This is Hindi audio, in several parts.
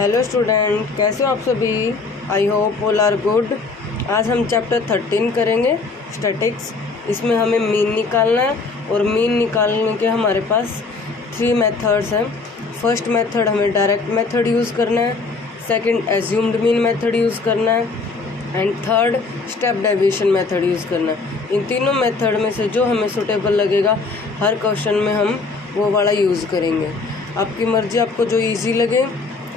हेलो स्टूडेंट, कैसे हो आप सभी। I hope all are good. आज हम चैप्टर 13 करेंगे स्टैटिक्स। इसमें हमें मीन निकालना है और मीन निकालने के हमारे पास 3 मेथड्स हैं। फर्स्ट मेथड हमें डायरेक्ट मेथड यूज़ करना है, second assumed mean method use करना है and third step deviation method use करना है। इन तीनों मेथड में से जो हमें सूटेबल लगेगा हर क्वेश्चन में हम वो वाला यूज़ करेंगे। आपकी मर्ज़ी, आपको जो इजी लगे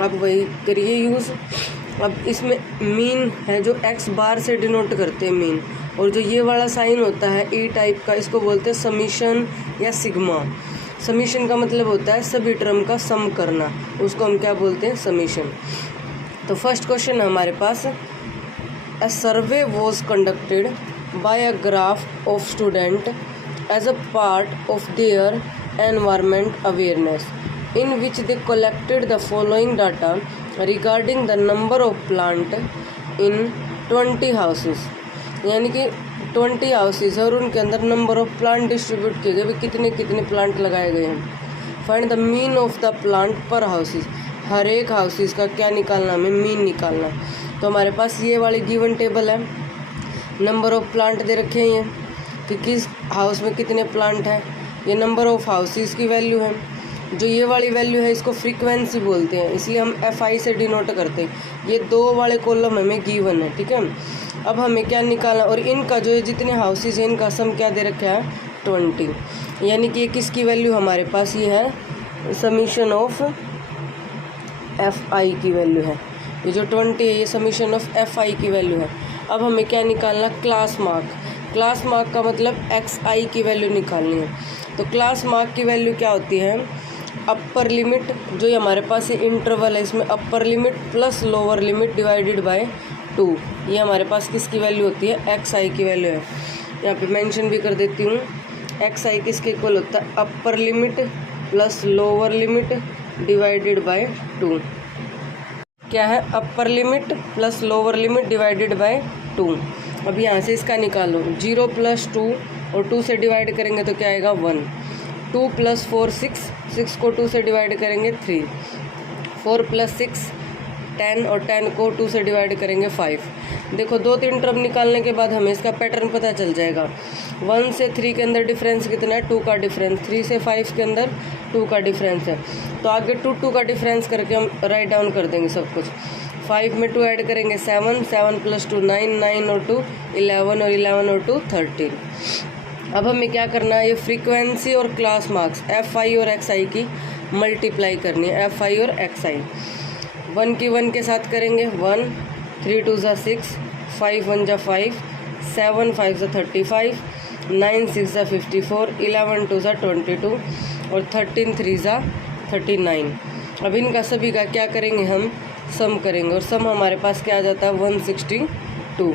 आप वही करिए यूज़। अब इसमें मीन है जो एक्स बार से डिनोट करते हैं मीन, और जो ये वाला साइन होता है ई टाइप का, इसको बोलते हैं समीशन या सिग्मा। समीशन का मतलब होता है सभी टर्म का सम करना, उसको हम क्या बोलते हैं, समीशन। तो फर्स्ट क्वेश्चन है हमारे पास, A survy was conducted by a graph of students as a part of their environment awareness, in which they collected the following data regarding the number of plants in 20 houses। यानी कि 20 हाउसेज है और उनके अंदर नंबर ऑफ प्लांट डिस्ट्रीब्यूट किए गए, कितने कितने प्लांट लगाए गए हैं। Find the mean of the plant पर हाउसेज, हर एक हाउसेज का क्या निकालना, हमें मीन निकालना। तो हमारे पास ये वाली गिवन टेबल है, नंबर ऑफ प्लांट दे रखे हैं ये कि किस हाउस में कितने प्लांट हैं, ये नंबर ऑफ हाउसेस की वैल्यू है। जो ये वाली वैल्यू है इसको फ्रीक्वेंसी बोलते हैं, इसलिए हम FI से डिनोट करते हैं। ये 2 वाले कॉलम हमें गिवन है, ठीक है। अब हमें क्या निकालना, और इनका जो है जितने हाउसेस हैं इनका सम क्या दे रखा है, 20। यानी कि ये किसकी वैल्यू हमारे पास, ये है समीशन ऑफ FI की वैल्यू है। ये जो 20 है ये समीशन ऑफ FI की वैल्यू है। अब हमें क्या निकालना, क्लास मार्क। क्लास मार्क का मतलब XI की वैल्यू निकालनी है। तो क्लास मार्क की वैल्यू क्या होती है, अपर लिमिट, जो ये हमारे पास ये इंटरवल है इसमें upper limit plus lower limit divided by 2। ये हमारे पास किसकी वैल्यू होती है, XI की वैल्यू है। यहाँ पे मेंशन भी कर देती हूँ, XI किसके इक्वल होता है, upper limit plus lower limit divided by 2। क्या है, upper limit plus lower limit divided by 2। अब यहाँ से इसका निकालो, 0 + 2 और 2 से डिवाइड करेंगे तो क्या आएगा, 1। 2 + 4 6 को 2 से डिवाइड करेंगे 3, 4 + 6 10 और 10 को 2 से डिवाइड करेंगे 5। देखो 2-3 टर्म निकालने के बाद हमें इसका पैटर्न पता चल जाएगा। 1 से 3 के अंदर डिफरेंस कितना है, 2 का डिफरेंस। 3 से 5 के अंदर 2 का डिफरेंस है। तो आगे 2 का डिफरेंस करके हम राइट डाउन कर देंगे सब कुछ। 5 में 2 ऐड करेंगे 7, 7 + 2 9, 9 और 2 11 और 11 और 2 13। अब हमें क्या करना है, ये फ्रीक्वेंसी और क्लास मार्क्स FI और XI की मल्टीप्लाई करनी है, FI और XI। 1 की 1 के साथ करेंगे 1, 3 2 = 6, 5 1 = 5, 7 5 = 35, 9 6 = 54, 11 2 = 22 और 13 3 = 39। अब इनका सभी का क्या करेंगे, हम सम करेंगे और सम हमारे पास क्या आ जाता है, 162।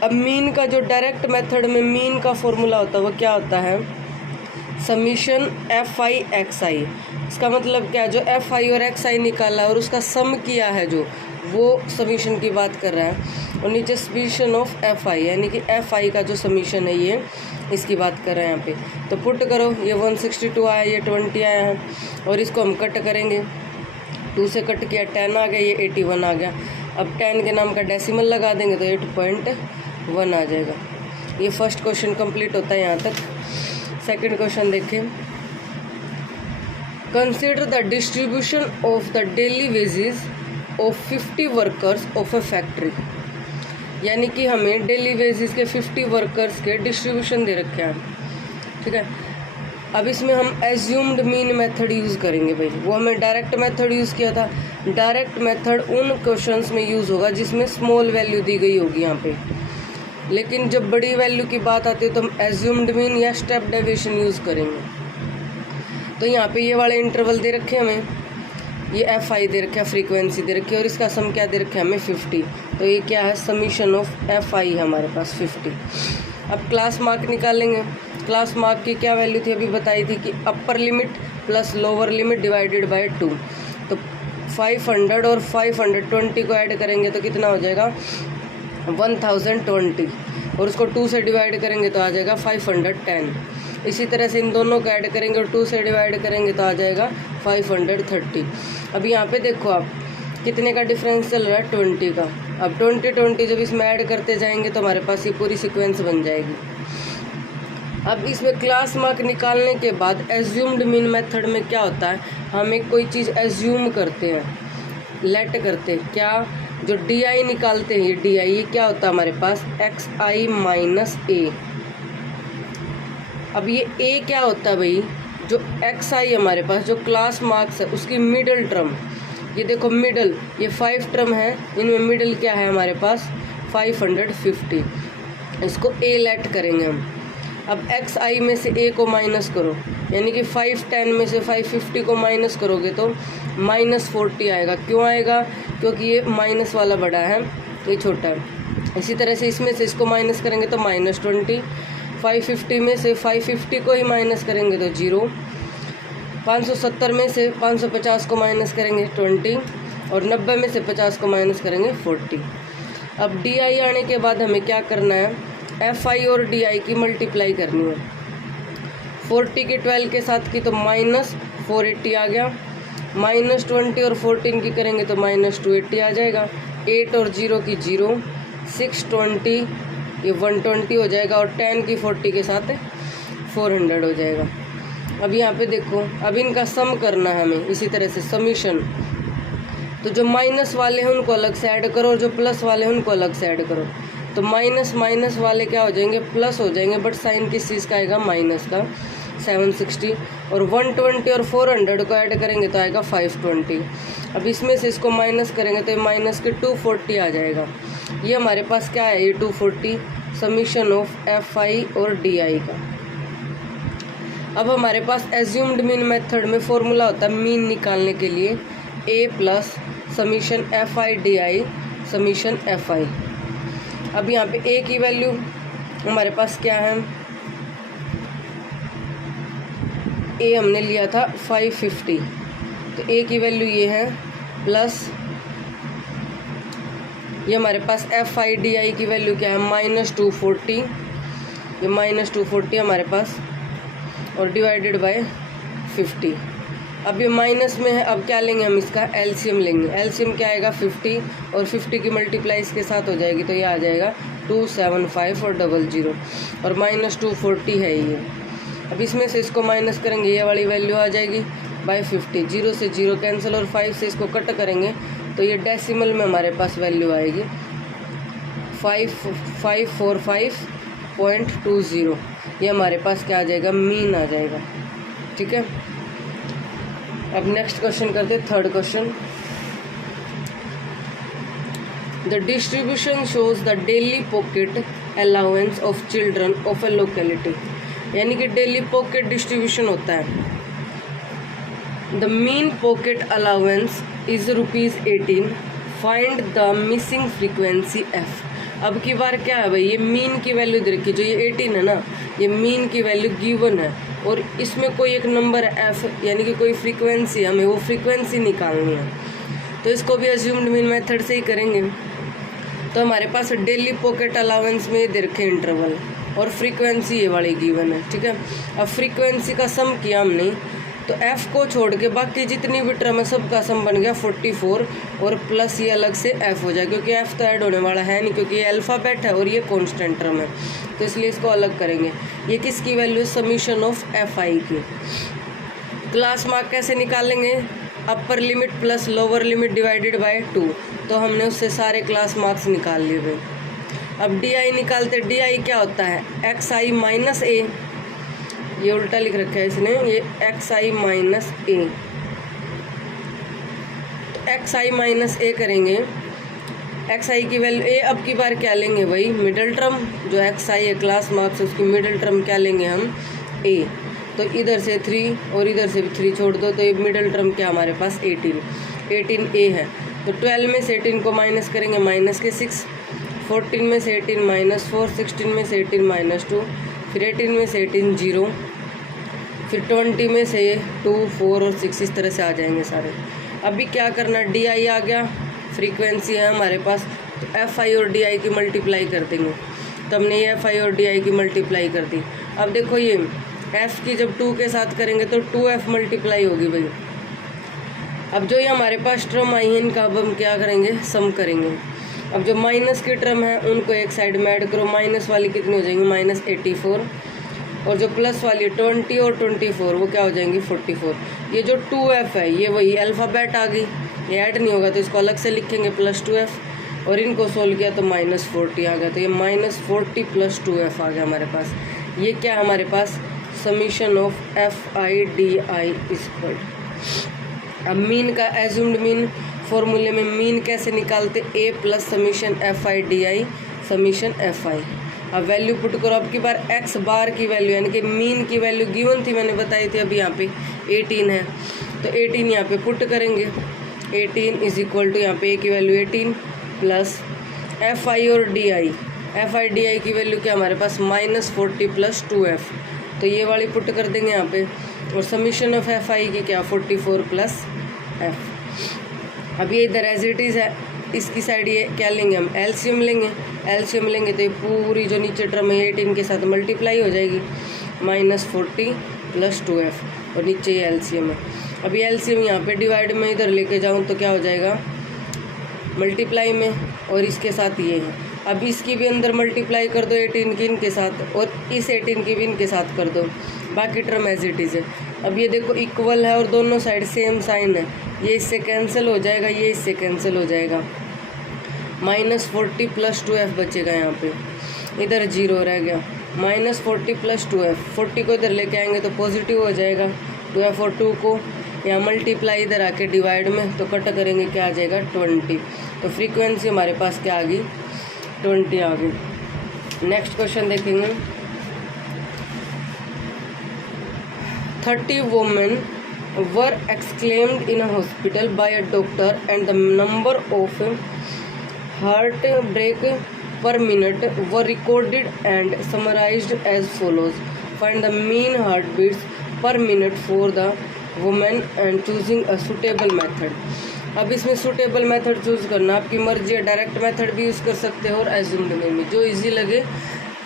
अब मीन का जो डायरेक्ट मेथड में मीन का फॉर्मूला होता है वो क्या होता है, समीशन FI XI। इसका मतलब क्या है, जो FI और XI निकाला है और उसका सम किया है जो, वो समीशन की बात कर रहा है। और नीचे समीशन ऑफ FI, यानी कि FI का जो समीशन है ये इसकी बात कर रहे हैं यहाँ पे। तो पुट करो, ये 162 आया, ये 20 आया है और इसको हम कट करेंगे। 2 से कट किया 10 आ गया, ये 81 आ गया। अब 10 के नाम का डेसिमल लगा देंगे तो 8.1 आ जाएगा। ये फर्स्ट क्वेश्चन कंप्लीट होता है यहाँ तक। सेकंड क्वेश्चन देखें, consider the distribution of the daily wages of 50 workers of a factory. यानी कि हमें डेली वेजेस के 50 वर्कर्स के डिस्ट्रीब्यूशन दे रखे हैं, ठीक है। अब इसमें हम एज्यूम्ड मीन मेथड यूज़ करेंगे भाई, वो हमें डायरेक्ट मेथड यूज़ किया था। डायरेक्ट मेथड उन क्वेश्चंस में यूज़ होगा जिसमें स्मॉल वैल्यू दी गई होगी यहाँ पे, लेकिन जब बड़ी वैल्यू की बात आती है तो हम एज्यूम्ड मीन या स्टेप डेविएशन यूज़ करेंगे। तो यहाँ पे ये वाले इंटरवल दे रखे हैं हमें, ये FI दे रखा है, फ्रीक्वेंसी दे रखी है और इसका सम क्या दे रखा है हमें, 50। तो ये क्या है, समीशन ऑफ FI है हमारे पास 50। अब क्लास मार्क निकालेंगे। क्लास मार्क की क्या वैल्यू थी, अभी बताई थी कि upper limit plus lower limit divided by 2। तो 500 और 520 को ऐड करेंगे तो कितना हो जाएगा, 1020 और उसको 2 से डिवाइड करेंगे तो आ जाएगा 510। इसी तरह से इन दोनों को ऐड करेंगे और 2 से डिवाइड करेंगे तो आ जाएगा 530। अब यहाँ पे देखो आप कितने का डिफरेंस चल रहा है, 20 का। अब 20 जब इसमें ऐड करते जाएंगे तो हमारे पास ये पूरी सीक्वेंस बन जाएगी। अब इसमें क्लास मार्क निकालने के बाद एज्यूम्ड मीन मेथड में क्या होता है, हम एक कोई चीज़ एज्यूम करते हैं, लेट करते हैं। क्या, जो डी आई निकालते हैं, ये डी आई ये क्या होता है हमारे पास, एक्स आई माइनस ए। अब ये ए क्या होता है भाई, जो एक्स आई हमारे पास जो क्लास मार्क्स है उसकी मिडल टर्म, ये देखो मिडल, ये 5 टर्म है, इनमें मिडल क्या है हमारे पास 550, इसको ए लेट करेंगे हम। अब एक्स आई में से ए को माइनस करो, यानी कि 510 में से 550 को माइनस करोगे तो -40 आएगा। क्यों आएगा, क्योंकि ये माइनस वाला बड़ा है, ये छोटा है। इसी तरह से इसमें से इसको माइनस करेंगे तो -20, 550 में से 550 को ही माइनस करेंगे तो 0, 570 में से 550 को माइनस करेंगे 20, और 90 में से 50 को माइनस करेंगे 40। अब डी आई आने के बाद हमें क्या करना है, एफ आई और डी आई की मल्टीप्लाई करनी है। 40 की 12 के साथ की तो -480 आ गया, -20 और 14 की करेंगे तो -280 आ जाएगा, 8 और 0 की 0, 620 ये 120 हो जाएगा, और 10 की 40 के साथ 400 हो जाएगा। अब यहाँ पे देखो, अब इनका सम करना है हमें, इसी तरह से समीशन। तो जो माइनस वाले हैं उनको अलग से ऐड करो और जो प्लस वाले हैं उनको अलग से ऐड करो। तो माइनस माइनस वाले क्या हो जाएंगे, प्लस हो जाएंगे, बट साइन किस चीज़ का आएगा, माइनस का, 760, और 120 और 400 को ऐड करेंगे तो आएगा 520। अब इसमें से इसको माइनस करेंगे तो माइनस के 240 आ जाएगा। ये हमारे पास क्या है, ये 240 समीशन ऑफ एफ आई और डी आई का। अब हमारे पास एज्यूम्ड मीन मेथड में फॉर्मूला होता है मीन निकालने के लिए, A plus summation F I D I summation F I. अब यहाँ पे ए की वैल्यू हमारे पास क्या है, ए हमने लिया था 550, तो ए की वैल्यू ये है, प्लस ये हमारे पास एफ आई डी आई की वैल्यू क्या है, -240, ये -240 हमारे पास, और डिवाइडेड बाय 50। अब ये माइनस में है, अब क्या लेंगे हम, इसका एलसीएम लेंगे। एलसीएम क्या आएगा, 50, और 50 की मल्टीप्लाई इसके साथ हो जाएगी तो ये आ जाएगा 275 और 00, और -240 है ये। अब इसमें से इसको माइनस करेंगे, ये वाली वैल्यू आ जाएगी बाय 50, 0 से 0 कैंसिल, और 5 से इसको कट करेंगे तो ये डेसिमल में हमारे पास वैल्यू आएगी 5545.20। ये हमारे पास क्या आ जाएगा, मीन आ जाएगा। ठीक है, अब नेक्स्ट क्वेश्चन करते हैं, third question. The distribution shows the daily pocket allowance of children of A locality, यानी कि डेली पॉकेट डिस्ट्रीब्यूशन होता है। The mean pocket allowance is ₹18, find the missing frequency F. अब की बार क्या है भाई, ये मीन की वैल्यू दे रखी, जो ये 18 है ना, ये मीन की वैल्यू गिवन है, और इसमें कोई एक नंबर है एफ, यानी कि कोई फ्रीक्वेंसी, हमें वो फ्रीक्वेंसी निकालनी है। तो इसको भी अज्यूम्ड मीन मेथड से ही करेंगे। तो हमारे पास डेली पॉकेट अलाउंस में दे रखे इंटरवल, और फ्रीक्वेंसी ये वाली गिवन है। ठीक है, अब फ्रीक्वेंसी का सम किया हमने, तो एफ़ को छोड़ के बाकी जितनी भी टर्म है सबका सम बन गया 44, और प्लस ये अलग से एफ़ हो जाए, क्योंकि एफ़ तो ऐड होने वाला है नहीं, क्योंकि ये अल्फ़ाबेट है और ये कांस्टेंट टर्म है, तो इसलिए इसको अलग करेंगे। ये किसकी वैल्यू है, समीशन ऑफ एफ आई की। क्लास मार्क कैसे निकालेंगे, upper limit plus lower limit divided by 2, तो हमने उससे सारे क्लास मार्क्स निकाल लिए भाई। अब डी आई निकालते, डी आई क्या होता है, एक्स आई माइनस ए, ये उल्टा लिख रखा है इसने, ये एक्स आई माइनस ए। तो एक्स आई माइनस ए करेंगे, एक्स आई की वैल्यू ए, अब की बार क्या लेंगे भाई, मिडल टर्म, जो एक्स आई है क्लास मार्क्स उसकी मिडल टर्म क्या लेंगे हम, ए। तो इधर से 3 और इधर से भी 3 छोड़ दो, तो ये मिडल टर्म क्या हमारे पास 18 ए है। तो 12 में से 18 को माइनस करेंगे, माइनस के 6, 14 में से 18 -4, 16 में से 18 -2, फिर 18 में से 18 0, फिर 20 में से 2, 4 और 6, इस तरह से आ जाएंगे सारे। अभी क्या करना, डी आई आ गया, फ्रीक्वेंसी है हमारे पास, तो एफ आई और डी आई की मल्टीप्लाई कर देंगे। तो हमने ये एफ आई और डी आई की मल्टीप्लाई कर दी। अब देखो ये एफ़ की जब 2 के साथ करेंगे तो 2f मल्टीप्लाई होगी भाई। अब जो ये हमारे पास टर्म आई है इनका अब हम क्या करेंगे, सम करेंगे। अब जो माइनस की टर्म है उनको एक साइड में ऐड करो, माइनस वाली कितनी हो जाएंगी -84, और जो प्लस वाली 20 और 24 वो क्या हो जाएंगी 44। ये जो 2f है ये वही अल्फ़ाबेट आ गई, ये ऐड नहीं होगा तो इसको अलग से लिखेंगे +2f, और इनको सोल्व किया तो -40 आ गया, तो ये -40 + 2f आ गया हमारे पास। ये क्या है हमारे पास, समीशन ऑफ FI/DI इक्वल। अब मीन का एज्यूम्ड मीन फॉर्मूले में मीन कैसे निकालते, A + summation FI/DI summation FI। अब वैल्यू पुट करो, अब की बार x बार की वैल्यू यानी कि मीन की वैल्यू गिवन थी, मैंने बताई थी, अभी यहाँ पे 18 है तो 18 यहाँ पे पुट करेंगे। 18 इज इक्वल टू यहाँ पे A की वैल्यू 18 प्लस FI और DI, FI/DI की वैल्यू क्या हमारे पास -40 + 2f, तो ये वाली पुट कर देंगे यहाँ पे, और समीशन ऑफ FI की क्या 44 + f। अब ये इधर एज इट इज़ है, इसकी साइड ये क्या लेंगे हम, एलसीएम लेंगे। एलसीएम लेंगे तो ये पूरी जो नीचे टर्म है 18 के साथ मल्टीप्लाई हो जाएगी, -40 + 2f, और नीचे ये एलसीएम है। अब ये एलसीएम यहाँ पे डिवाइड में इधर लेके जाऊँ तो क्या हो जाएगा मल्टीप्लाई में, और इसके साथ ये है। अब इसकी भी अंदर मल्टीप्लाई कर दो 18 की इनके साथ, और इस 18 की भी इनके साथ कर दो, बाकी टर्म एज इट इज़ है। अब ये देखो इक्वल है और दोनों साइड सेम साइन है, ये इससे कैंसिल हो जाएगा, ये इससे कैंसिल हो जाएगा, -40 + 2f बचेगा यहाँ पे, इधर 0 रह गया, -40 + 2f। 40 को इधर लेके आएंगे तो पॉजिटिव हो जाएगा, 2f और 2 को यहाँ मल्टीप्लाई इधर आके डिवाइड में तो कट करेंगे, क्या आ जाएगा 20। तो फ्रीक्वेंसी हमारे पास क्या आ गई 20 आ गई। नेक्स्ट क्वेश्चन देखेंगे। 30 women were exclaimed in a hospital by a doctor and the number of heartbreak per minute were recorded and summarized as follows. Find the mean heartbeats per minute for the woman and choosing a suitable method. अब इसमें सूटेबल मेथड चूज़ करना आपकी मर्जी है, डायरेक्ट मेथड भी यूज़ कर सकते हो और एज्यूम्ड मीन में, जो इजी लगे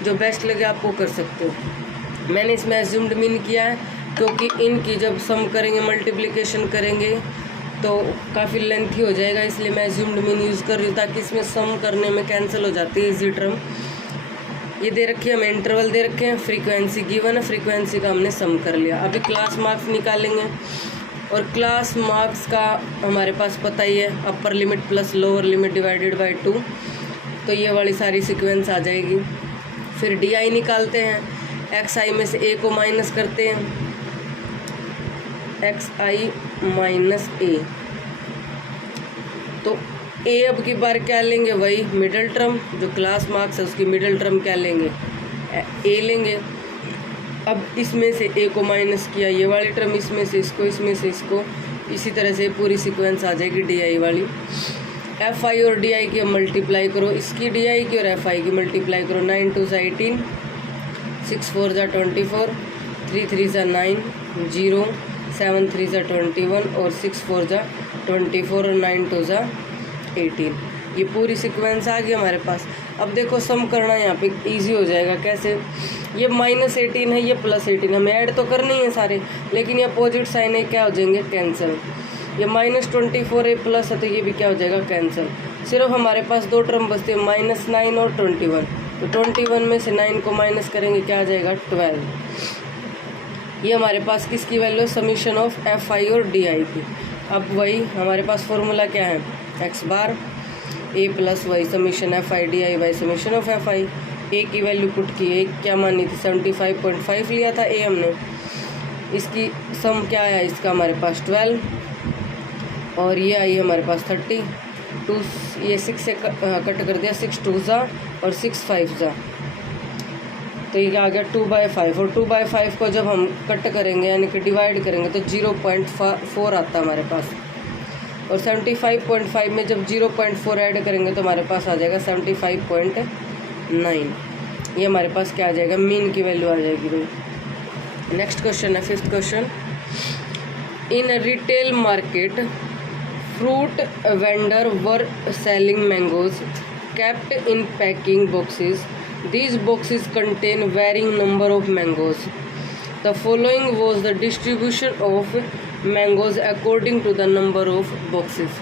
जो बेस्ट लगे आप वो कर सकते हो। मैंने इसमें एज्यूम्ड मीन किया है क्योंकि इनकी जब सम करेंगे मल्टीप्लिकेशन करेंगे तो काफ़ी लेंथी हो जाएगा, इसलिए मैं एज्यूम्ड मीन यूज़ कर रही हूँ ताकि इसमें सम करने में कैंसिल हो जाती है इजी टर्म। ये दे रखी है, हमें इंटरवल दे रखे हैं, फ्रीक्वेंसी गिवन है, फ्रीक्वेंसी का हमने सम कर लिया। अभी क्लास मार्क्स निकालेंगे और क्लास मार्क्स का हमारे पास पता ही है, upper limit plus lower limit divided by 2, तो ये वाली सारी सीक्वेंस आ जाएगी। फिर DI निकालते हैं, XI में से A को माइनस करते हैं, XI माइनस A, तो A अब की बार क्या लेंगे, वही मिडल टर्म जो क्लास मार्क्स है उसकी मिडल टर्म क्या लेंगे A लेंगे। अब इसमें से A को माइनस किया, ये वाली टर्म इसमें से इसको, इसमें से इसको, इसी तरह से पूरी सीक्वेंस आ जाएगी DI वाली। FI और DI की मल्टीप्लाई करो, इसकी DI की और FI की मल्टीप्लाई करो, 9 2 18, 6 4 24, 3 3 9, 0, 7 3 21 और 6 4 24 और 9 2 18। ये पूरी सीक्वेंस आ गई हमारे पास। अब देखो सम करना यहाँ पे इजी हो जाएगा, कैसे, ये -18 है, ये +18, हमें ऐड तो करनी है सारे, लेकिन ये अपोजिट साइन है, क्या हो जाएंगे कैंसिल। ये -24 है, प्लस है, तो ये भी क्या हो जाएगा कैंसिल। सिर्फ हमारे पास दो टर्म बचते हैं, -9 और 21, तो 21 में से 9 को माइनस करेंगे, क्या आ जाएगा 12। ये हमारे पास किसकी वैल्यू, समीशन ऑफ FI और DI की। अब वही हमारे पास फॉर्मूला क्या है, x bar A + y summation FI DI by summation of FI। A की वैल्यू पुट की, A क्या मानी थी 75.5 लिया था A हमने, इसकी सम क्या आया इसका हमारे पास 12, और ये आई हमारे पास 30, 2 ये 6 से कट कर दिया, 6 2 और 6 5 तो ये आ गया 2/5, और 2/5 को जब हम कट करेंगे यानी कि डिवाइड करेंगे तो 0.4 आता है हमारे पास, और 75.5 में जब 0.4 ऐड करेंगे तो हमारे पास आ जाएगा 75.9। ये हमारे पास क्या आ जाएगा, मीन की वैल्यू आ जाएगी भाई। नेक्स्ट क्वेश्चन है 5th question. In retail market fruit vendor were selling mangoes kept in packing boxes. These boxes contain varying number of mangoes. The following was the distribution of mangoes according to the number of boxes.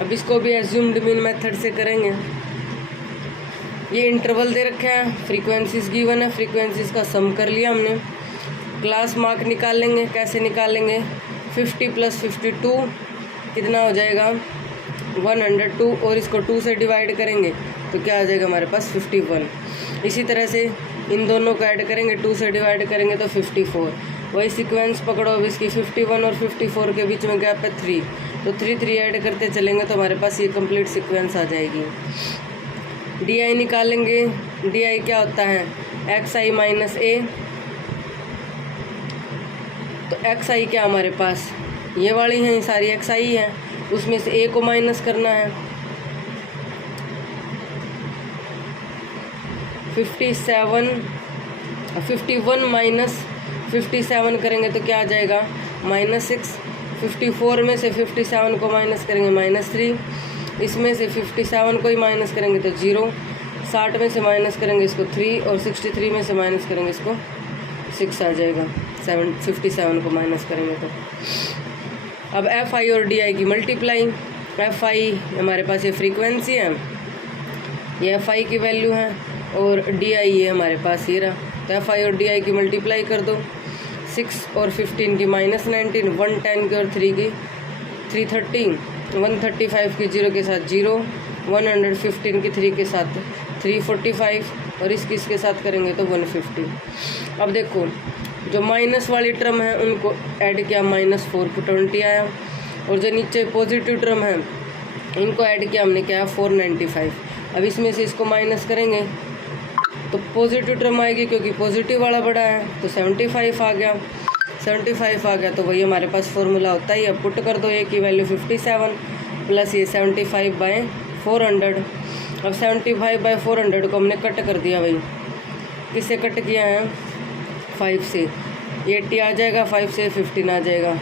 अब इसको भी एज्यूम्ड मीन मेथड से करेंगे। ये इंटरवल दे रखा है, फ्रीक्वेंसीज गिवन है, फ्रीक्वेंसीज का सम कर लिया हमने। क्लास मार्क निकाल लेंगे, कैसे निकालेंगे? 50 + 52 कितना हो जाएगा? 102, और इसको 2 से डिवाइड करेंगे तो क्या आ जाएगा हमारे पास? 51। इसी तरह से इन दोनों को ऐड करेंगे, 2 से डिवाइड करेंगे तो 54। वही सीक्वेंस पकड़ो अब इसकी, 51 और 54 के बीच में गैप है 3, तो 3 ऐड करते चलेंगे तो हमारे पास ये कंप्लीट सीक्वेंस आ जाएगी। डी निकालेंगे। डी क्या होता है? XI - A। तो XI क्या हमारे पास? ये वाली हैं सारी XI है, उसमें से A को माइनस करना है। 51 - 57 करेंगे तो क्या आ जाएगा? -6। 54 में से 57 को माइनस करेंगे -3, इसमें से 57 को ही माइनस करेंगे तो 0, 60 में से माइनस करेंगे इसको 3, और 63 में से माइनस करेंगे इसको 6 आ जाएगा। 57 को माइनस करेंगे तो। अब FI और DI की मल्टीप्लाई। FI हमारे पास ये फ्रीक्वेंसी है, ये FI की वैल्यू है, और DI ये हमारे पास ये रहा। तो FI और DI की मल्टीप्लाई कर दो। 6 और 15 की -19, 110 की और 3 की 330, 135 की 0 के साथ 0, 115 की 3 के साथ 345, और इसके साथ करेंगे तो 150। अब देखो जो माइनस वाली टर्म है उनको ऐड किया, -4 को 20 आया, और जो नीचे पॉजिटिव टर्म है इनको ऐड किया हमने, क्या है? 495। अब इसमें से इसको माइनस करेंगे तो पॉजिटिव टर्म आएगी, क्योंकि पॉजिटिव वाला बड़ा है, तो 75 आ गया। 75 आ गया तो वही हमारे पास फॉर्मूला होता है। अब पुट कर दो A की वैल्यू 57 प्लस ये 75/400। अब 75/400 को हमने कट कर दिया भाई। किससे कट किया है? 5 से। 80 आ जाएगा, 5 से 15 आ जाएगा।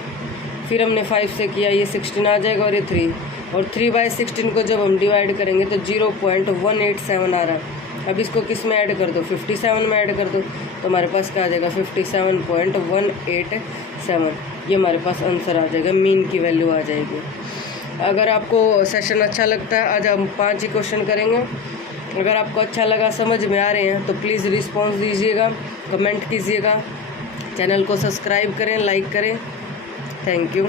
फिर हमने 5 से किया, ये 16 आ जाएगा, और ये 3, और 3/16 को जब हम डिवाइड करेंगे तो 0.187 आ रहा है। अब इसको किस में ऐड कर दो? 57 में ऐड कर दो, तो हमारे पास क्या आ जाएगा? 57.187। ये हमारे पास आंसर आ जाएगा, मीन की वैल्यू आ जाएगी। अगर आपको सेशन अच्छा लगता है, आज हम 5 ही क्वेश्चन करेंगे। अगर आपको अच्छा लगा, समझ में आ रहे हैं, तो प्लीज़ रिस्पॉन्स दीजिएगा, कमेंट कीजिएगा, चैनल को सब्सक्राइब करें, लाइक करें। Thank you.